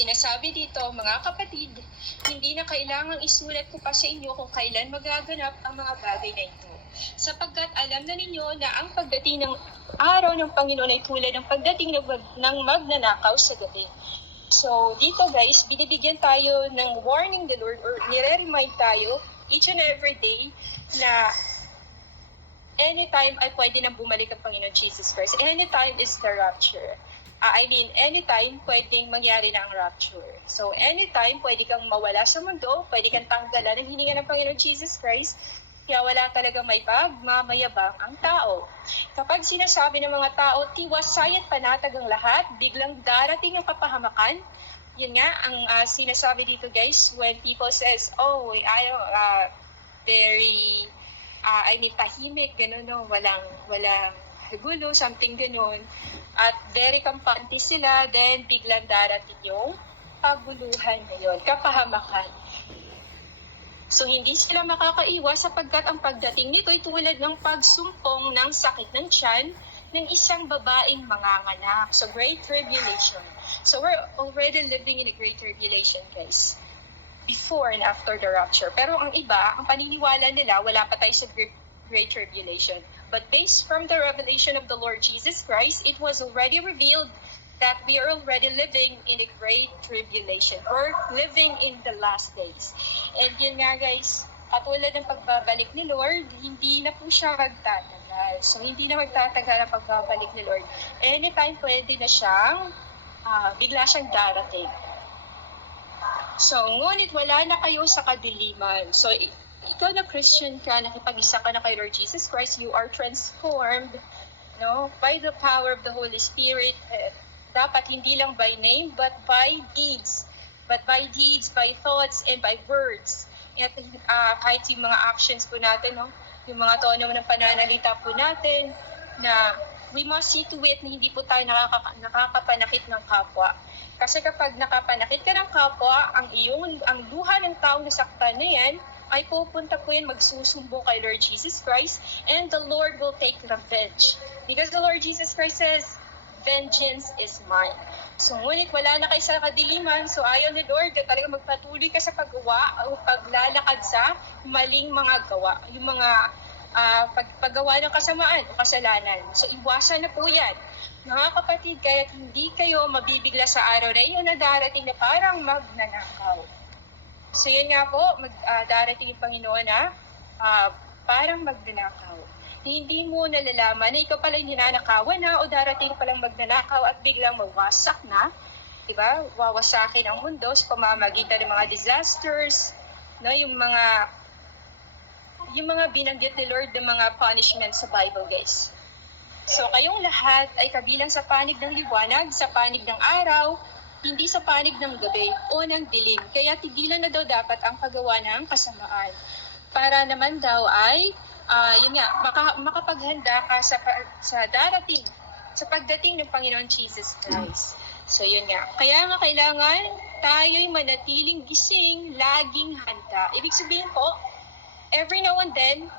Sinasabi dito, mga kapatid, hindi na kailangang isulat ko pa sa inyo kung kailan magaganap ang mga bagay na ito. Sapagkat alam na ninyo na ang pagdating ng araw ng Panginoon ay tulad ng pagdating ng magnanakaw sa gabi. So, dito guys, binibigyan tayo ng warning the Lord or nire-remind tayo each and every day na anytime ay pwede nang bumalik ang Panginoon Jesus Christ. Anytime is the rapture. Anytime pwedeng mangyari na ang rapture. So, anytime pwede kang mawala sa mundo, pwede kang tanggalan ng hininga ng Panginoon Jesus Christ, kaya wala talagang may pagmamayabang ang tao. Kapag sinasabi ng mga tao, tiwasay at panatag ang lahat, biglang darating ang kapahamakan. Yun nga, ang sinasabi dito guys, when people says, tahimik, gano'n, no? Walang gulo, something gano'n. At very kampante sila, then biglang darating yung paguluhan ngayon, kapahamakan. So, hindi sila makakaiwas sapagkat ang pagdating nito ay tulad ng pagsumpong ng sakit ng tiyan ng isang babaeng manganganak. So, great tribulation. So, we're already living in a great tribulation, guys. Before and after the rapture. Pero ang iba, ang paniniwala nila, wala pa tayo sa great tribulation. But based from the revelation of the Lord Jesus Christ, it was already revealed that we are already living in a great tribulation or living in the last days. And yun nga guys, katulad ng pagbabalik ni Lord, hindi na po siya magtatagal. So hindi na magtatagal ang pagbabalik ni Lord. Anytime pwede na siyang, bigla siyang darating. So, ngunit wala na kayo sa kadiliman. So, ikaw na Christian ka, nakipag-isa ka na kay Lord Jesus Christ, you are transformed, no, by the power of the Holy Spirit. Dapat hindi lang by name, but by deeds. But by deeds, by thoughts, and by words. At kahit yung mga actions po natin, no, yung mga tono ng pananalita po natin, na we must see to it na hindi po tayo nakakapanakit ng kapwa. Kasi kapag nakapanakit ka ng kapwa, ang luha ng taong nasaktan na yan, ay pupunta po yan magsusumbong kay Lord Jesus Christ, and the Lord will take revenge. Because the Lord Jesus Christ says, vengeance is mine. So, ngunit wala na kayo sa kadiliman, so ayaw ni Lord na talaga magpatuloy ka sa paggawa o paglalakad sa maling mga gawa. Yung mga paggawa ng kasamaan o kasalanan. So, iwasan na po yan. Mga kapatid, kaya hindi kayo mabibigla sa araw na iyon na darating na parang magnanakaw. So, yun nga po, darating yung Panginoon na parang magnanakaw. Hindi mo nalalaman na ikaw pala yung ninanakawan na o darating palang magnanakaw at biglang mawasak na. Diba? Wawasakin ang mundo sa pamamagitan ng mga disasters, no? Yung mga binanggit ni Lord ng mga punishment sa Bible, guys. So, kayong lahat ay kabilang sa panig ng liwanag, sa panig ng araw, hindi sa panig ng gabi o ng dilim. Kaya tigilan na daw dapat ang paggawa ng kasamaan. Para naman daw ay makapaghanda ka sa darating, sa pagdating ng Panginoon Jesus Christ. So, yun nga. Kaya nga kailangan tayo'y manatiling gising, laging handa. Ibig sabihin po, every now and then,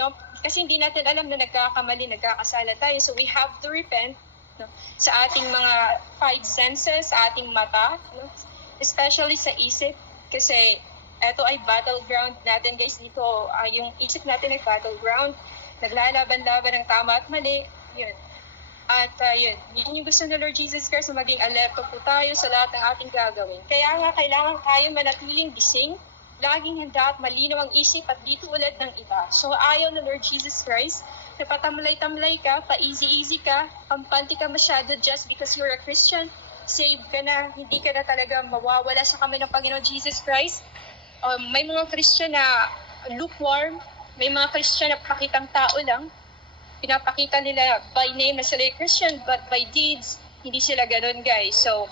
no, kasi hindi natin alam na nagkakamali, nagkakasala tayo. So, we have to repent, no, sa ating mga five senses, sa ating mata, no, especially sa isip. Kasi, ito ay battleground natin guys dito. Yung isip natin ay battleground. Naglalaban-laban ng tama at mali. Yun. At yun yung gusto ng Lord Jesus Christ na maging alerto po tayo sa lahat ng ating gagawin. Kaya nga kailangan tayo manatiling gising, laging handa at malinaw ang isip at di tulad ng iba. So ayaw ng Lord Jesus Christ na patamlay-tamlay ka, pa-easy-easy ka, pampante ka masyado just because you're a Christian. Save ka na, hindi ka na talaga mawawala sa kamay ng Panginoon Jesus Christ. May mga Christian na lukewarm, may mga Christian na pakitang tao lang. Pinapakita nila by name na sila Christian, but by deeds, hindi sila ganun, guys. So,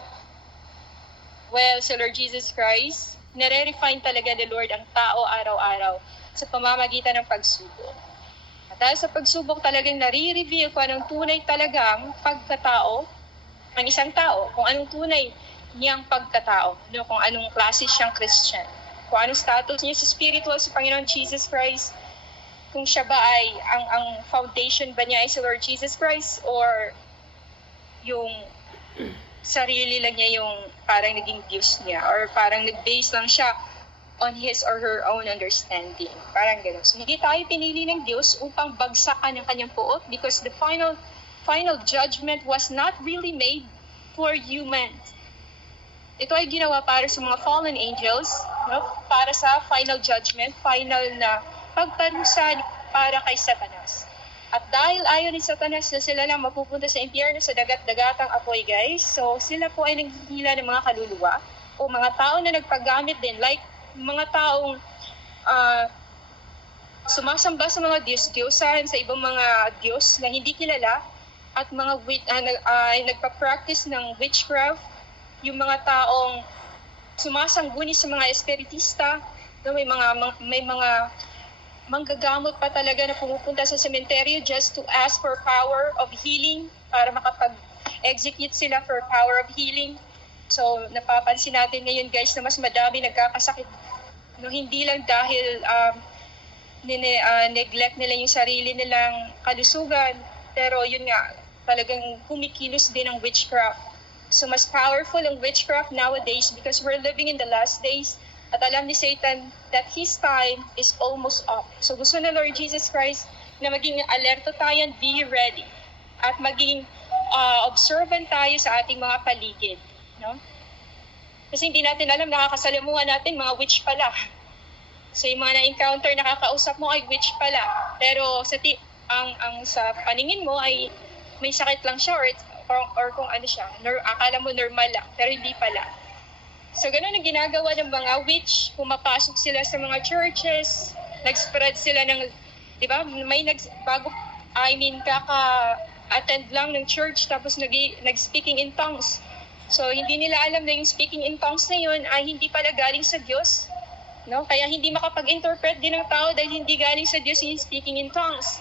sa Lord Jesus Christ, nare-refine talaga ni Lord ang tao araw-araw sa pamamagitan ng pagsubok. At dahil sa pagsubok talagang nare-reveal kung anong tunay talagang pagkatao ng isang tao, kung anong tunay niyang pagkatao, kung anong klase siyang Christian. Kung anong status niya sa spiritual sa Panginoon Jesus Christ, kung siya ba ay, ang foundation ba niya ay si Lord Jesus Christ, or yung sarili lang niya yung parang naging Diyos niya, or parang nag-base lang siya on his or her own understanding. Parang gano'n. So, hindi tayo pinili ng Diyos upang bagsakan ang kanyang puot, because the final judgment was not really made for humans. Ito ay ginawa para sa mga fallen angels, no? Para sa final judgment, final na pagparusa para kay Satanas. At dahil ayaw ni Satanas na sila lang mapupunta sa impyerno sa dagat-dagatang apoy, guys, so sila po ay naghihila ng mga kaluluwa o mga tao na nagpagamit din, like mga taong sumasamba sa mga Diyos-Diyosan, sa ibang mga Diyos na hindi kilala, at mga nagpa-practice ng witchcraft, yung mga taong sumasangguni sa mga espiritista, no, may mga manggagamot pa talaga na pumupunta sa sementeryo just to ask for power of healing, para makapag-execute sila for power of healing. So, napapansin natin ngayon, guys, na mas madami nagkakasakit. No, hindi lang dahil neglect nila yung sarili nilang kalusugan, pero yun nga, talagang kumikilos din ang witchcraft. So, mas powerful ang witchcraft nowadays because we're living in the last days. At alam ni Satan that his time is almost up. So gusto na Lord Jesus Christ na maging alerto tayo and be ready. At maging observant tayo sa ating mga paligid. No? Kasi hindi natin alam, nakakasalamuhan natin, mga witch pala. So yung mga na-encounter, nakakausap mo ay witch pala. Pero sa paningin mo ay may sakit lang siya or kung ano siya, akala mo normal lang, pero hindi pala. So, ganun ang ginagawa ng mga witch. Pumapasok sila sa mga churches, nag-spread sila ng, di ba, kaka-attend lang ng church, tapos nag-speaking in tongues. So, hindi nila alam na yung speaking in tongues na yun ay hindi pala galing sa Diyos. No? Kaya hindi makapag-interpret din ng tao dahil hindi galing sa Diyos yung speaking in tongues.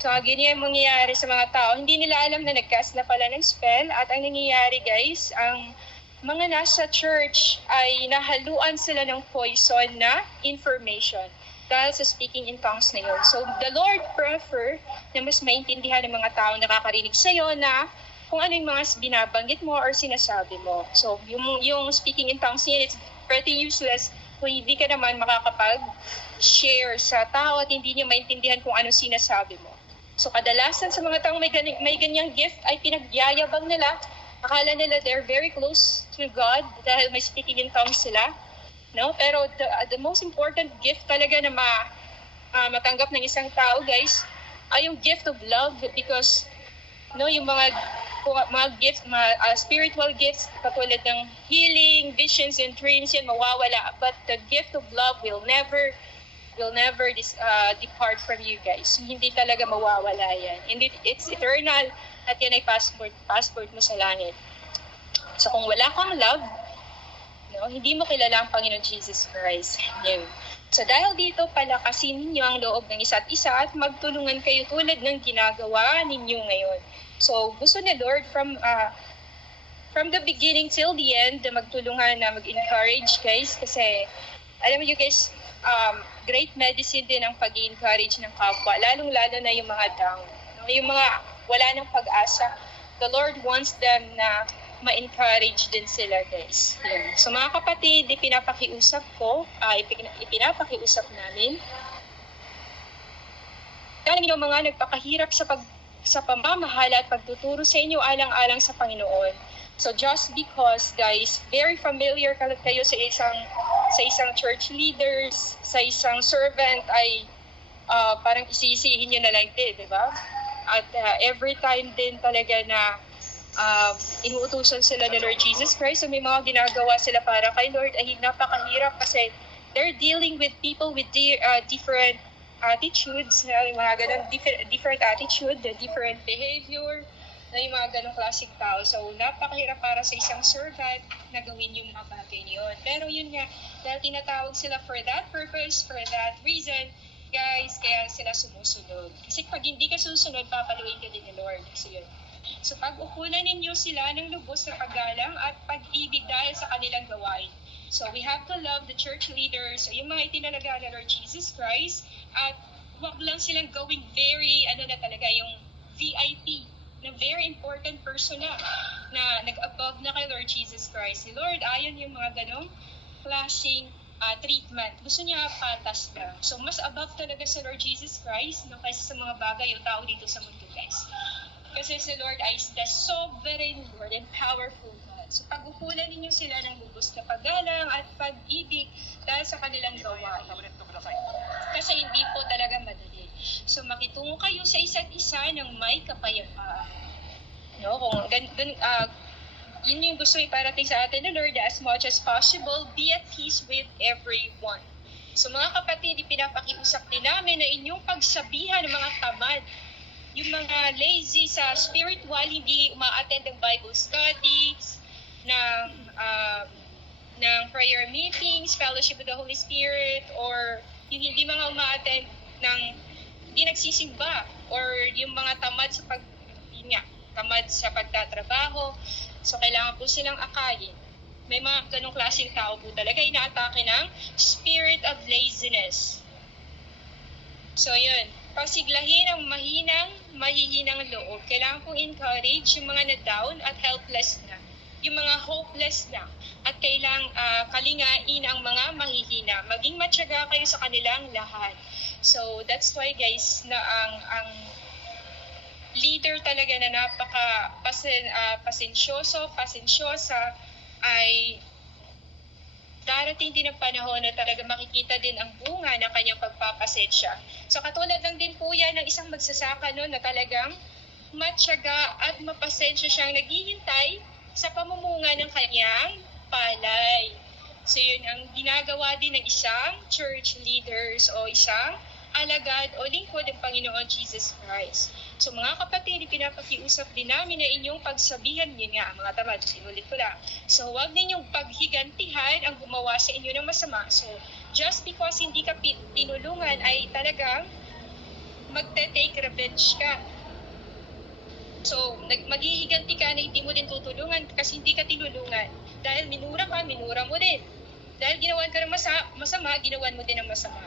So, ganyan yung mangyayari sa mga tao. Hindi nila alam na nag-cast na pala ng spell. At ang nangyayari, guys, ang mga nasa church ay nahaluan sila ng poison na information dahil sa speaking in tongues na yun. So, the Lord prefer na mas maintindihan ng mga tao nakakarinig sa'yo na kung ano yung mga binabanggit mo or sinasabi mo. So, yung speaking in tongues niya, it's pretty useless kung hindi ka naman makakapag-share sa tao at hindi niya maintindihan kung ano sinasabi mo. So, kadalasan sa mga taong may ganyang gift ay pinagyayabang nila. Akala nila they're very close to God dahil may speaking in tongues sila. No? Pero the most important gift talaga na matanggap ng isang tao, guys, ay yung gift of love, because yung mga gifts, spiritual gifts katulad ng healing, visions, and dreams, yan mawawala. But the gift of love will never depart from you, guys. Hindi talaga mawawala yan. It's eternal. At yan ay passport mo sa langit. So kung wala kang love, hindi mo kilala ang Panginoon Jesus Christ. Yun. So dahil dito, palakasin ninyo ang loob ng isa't isa at magtulungan kayo tulad ng ginagawa ninyo ngayon. So gusto ni Lord from the beginning till the end, magtulungan na mag-encourage, guys. Kasi alam mo guys, great medicine din ang pag-encourage ng kapwa, lalong-lalo na yung mga down. Yung mga wala ng pag-asa, the Lord wants them na ma-encourage din sila, guys. Yun. So mga kapatid, ipinapakiusap namin. Kaya yung mga nagpakahirap sa pamamahala at pagtuturo sa inyo alang-alang sa Panginoon. So just because, guys, very familiar kayo sa isang church leaders, sa isang servant, ay parang isisihin nyo na lang din, di ba? At every time din talaga na inuutusan sila ni Lord Jesus Christ, so may mga ginagawa sila para kay Lord, ay napakahirap kasi they're dealing with people with different attitudes, mga ganun, different attitude, different behavior, na yung mga ganong klaseng tao. So, napakahirap para sa isang servant na gawin yung mga bagay niyon. Pero yun nga, dahil tinatawag sila for that purpose, for that reason, guys, kaya sila sumusunod. Kasi pag hindi ka susunod, papaluin ka din ni Lord. So, yun. So, pag-ukulan ninyo sila ng lubos na paggalang at pag-ibig dahil sa kanilang gawain. So, we have to love the church leaders, so yung mga itinalaga na Lord Jesus Christ, at wag lang silang gawing very, talaga, yung VIP. na very important person na nag-above na kay Lord Jesus Christ. Si Lord, ayon yung mga ganong klaseng treatment. Gusto niya patas lang. So, mas above talaga sa Lord Jesus Christ no, kaysa sa mga bagay o tao dito sa mundo, guys. Kasi si Lord is the sovereign Lord and powerful God. So, pag-ukulan ninyo sila ng lubos na paggalang at pag-ibig dahil sa kanilang gawain. Kasi hindi po talaga madali. So, makitungo kayo sa isa't isa ng may kapayapaan. No, kung yun yung gusto iparating sa atin ng Lord, as much as possible, be at peace with everyone. So mga kapatid, ipinapakiusap din namin na inyong pagsabihan ng mga tamad, yung mga lazy sa spiritual, hindi uma-attend ng Bible studies, ng prayer meetings, fellowship with the Holy Spirit, or yung hindi mga uma-attend ng hindi nagsisimba, or yung mga tamad tamad sa pagtatrabaho. So, kailangan po silang akayin. May mga ganong klaseng tao po talaga inaatake ng spirit of laziness. So, yun. Pasiglahin ang mahihinang loob. Kailangan pong encourage yung mga na-down at helpless na. Yung mga hopeless na. At kailangang kalingain ang mga mahihina. Maging matyaga kayo sa kanilang lahat. So, that's why guys, na ang leader talaga na napaka pasensyosa ay darating din ang panahon na talaga makikita din ang bunga ng kanyang pagpapasensya. So katulad lang din po yan ng isang magsasaka na talagang matyaga at mapasensya siyang naghihintay sa pamumunga ng kanyang palay. So yun ang ginagawa din ng isang church leaders o isang alagad o lingkod ng Panginoon Jesus Christ. So mga kapatid, pinapakiusap din namin na inyong pagsabihan, yun nga, mga tamad, sinulit ko lang. So huwag ninyong paghigantihan ang gumawa sa inyo ng masama. So just because hindi ka tinulungan ay talagang magte-take revenge ka. So maghihiganti ka na hindi mo din tutulungan kasi hindi ka tinulungan. Dahil minura mo din. Dahil ginawan ka ng masama, ginawan mo din ng masama.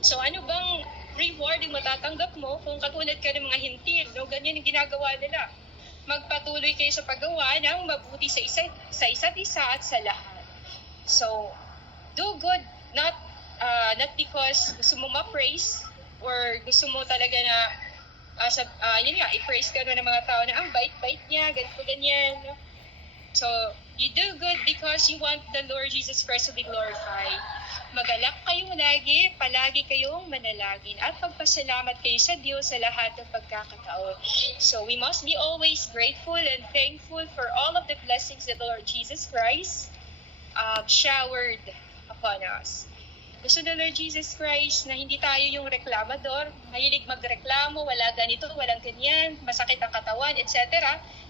So ano bang reward yung matatanggap mo kung katulad ka ng mga hintil, no? Ganyan yung ginagawa nila. Magpatuloy kayo sa paggawa ng mabuti sa isa't isa at sa lahat. So, do good, not because gusto mo ma-praise or gusto mo talaga na i-praise ka ng mga tao na ang bait-bait niya, ganito, ganyan. No? So, you do good because you want the Lord Jesus Christ to be glorified. Magalak kayong lagi, palagi kayong manalangin at pagpasalamat kayo sa Diyos sa lahat ng pagkakataon. So we must be always grateful and thankful for all of the blessings that the Lord Jesus Christ showered upon us. Gusto ng Lord Jesus Christ na hindi tayo yung reklamador, mahilig magreklamo, wala ganito, walang ganyan, masakit ang katawan, etc.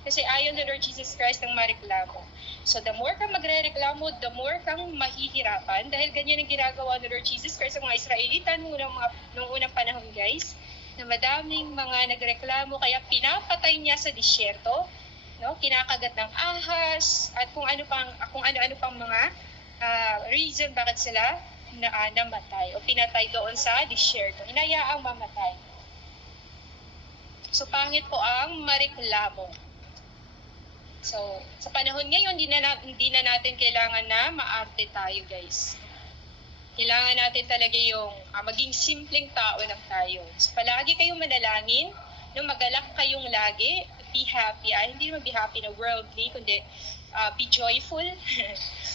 Kasi ayaw ng Lord Jesus Christ ng mareklamo. So the more kang magre-reklamo, the more kang mahihirapan dahil ganyan ang ginagawa ng Lord Jesus Christ sa mga Israelita noong unang panahon, guys, na madaming mga nagreklamo kaya pinapatay niya sa disyerto, no? Kinakagat ng ahas at kung ano-ano pang mga reason bakit sila namatay o pinatay doon sa disyerto. Hinayaang mamatay. So pangit po ang mareklamo. So, sa panahon ngayon, hindi na natin kailangan na maarte tayo, guys. Kailangan natin talaga yung maging simpleng tao lang tayo. So, palagi kayong manalangin, magalak kayong lagi, be happy. Hindi naman be happy na worldly, kundi be joyful.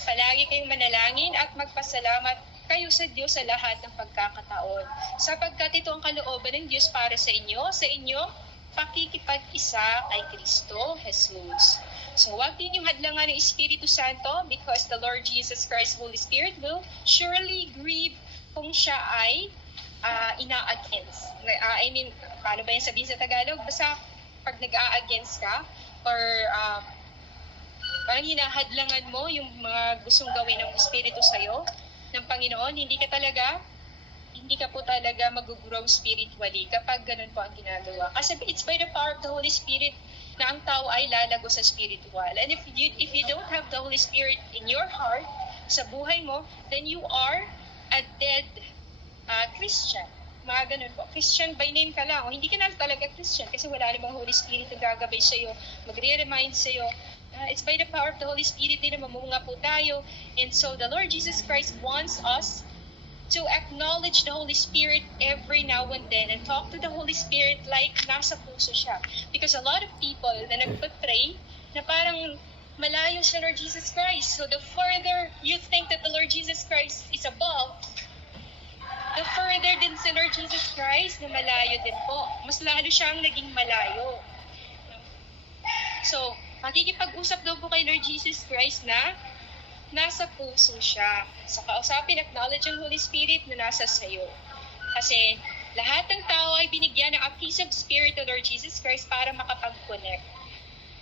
Palagi kayong manalangin at magpasalamat kayo sa Diyos sa lahat ng pagkakataon. Sapagkat ito ang kalooban ng Diyos para sa inyong pakikipag-isa kay Kristo Jesus. So, huwag din yung hadlangan ng Espiritu Santo because the Lord Jesus Christ, Holy Spirit, will surely grieve kung siya ay ina-against. Paano ba yung sabihin sa Tagalog? Basta pag nag-a-against ka or parang hinahadlangan mo yung mga gustong gawin ng Espiritu sa'yo, ng Panginoon, hindi ka po talaga mag-grow spiritually kapag ganun po ang ginagawa. Kasi it's by the power of the Holy Spirit na ang tao ay lalago sa spiritual. And if you don't have the Holy Spirit in your heart, sa buhay mo, then you are a dead Christian. mga ganun po. Christian by name ka lang. O hindi ka na talaga Christian kasi wala namang Holy Spirit na gagabay sa'yo, magre-remind sa'yo. It's by the power of the Holy Spirit din na mamunga po tayo. And so the Lord Jesus Christ wants us to acknowledge the Holy Spirit every now and then and talk to the Holy Spirit like nasa puso siya. Because a lot of people na nagpa-pray na parang malayo sa Lord Jesus Christ. So the further you think that the Lord Jesus Christ is above, the further din si Lord Jesus Christ na malayo din po. Mas lalo siyang naging malayo. So, makikipag-usap daw po kay Lord Jesus Christ na nasa puso siya. So, kausapin, acknowledge ang Holy Spirit na nasa sayo. Kasi lahat ng tao ay binigyan ng a piece of Spirit of Lord Jesus Christ para makapag-connect.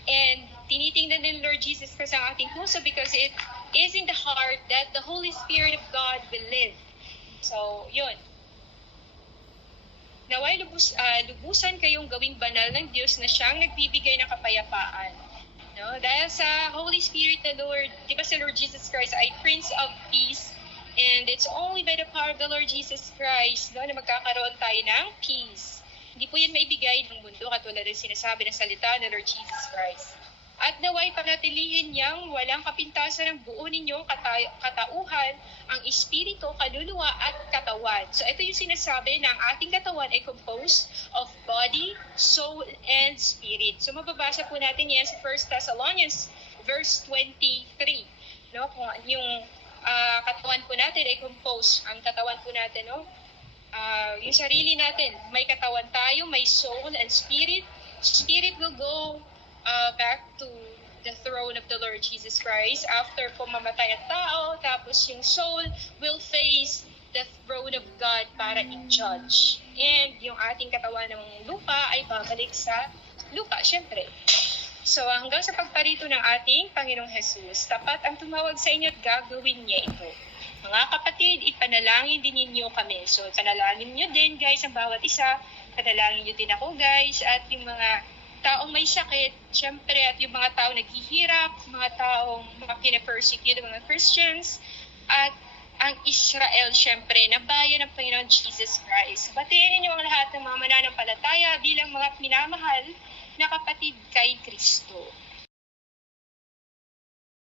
And tinitingnan din Lord Jesus Christ ang ating puso because it is in the heart that the Holy Spirit of God will live. So, yun. Naway lubusan kayong gawing banal ng Diyos na siyang nagbibigay ng kapayapaan. No? Dahil sa Holy Spirit na Lord, di ba si Lord Jesus Christ ay Prince of Peace, and it's only by the power of the Lord Jesus Christ no, na magkakaroon tayo ng peace. Hindi po yan maibigay ng mundo katulad ng sinasabi ng salita ng Lord Jesus Christ. At naway panatilihin niyang walang kapintasan ng buo ninyong katauhan, ang espiritu, kaluluwa at katawan. So ito yung sinasabi na ang ating katawan ay composed of body, soul, and spirit. So mababasa po natin yan sa 1 Thessalonians verse 23. No? Kung yung katawan po natin ay composed, ang katawan po natin, no? Yung sarili natin, may katawan tayo, may soul and spirit. Spirit will go back to the throne of the Lord Jesus Christ after po mamatay ang tao, tapos yung soul will face the throne of God para i-judge. And yung ating katawan ng lupa ay babalik sa lupa, syempre. So hanggang sa pagparito ng ating Panginoong Jesus, tapat ang tumawag sa inyo at gagawin niya ito. Mga kapatid, ipanalangin din ninyo kami. So ipanalangin niyo din guys ang bawat isa, panalangin niyo din ako guys, at yung mga taong may sakit, syempre, at yung mga taong naghihirap, mga taong mga pina-persecute, mga Christians, at ang Israel, syempre, na bayan ng Panginoon Jesus Christ. Batiin ninyo ang lahat ng mga mananampalataya bilang mga minamahal na kapatid kay Kristo.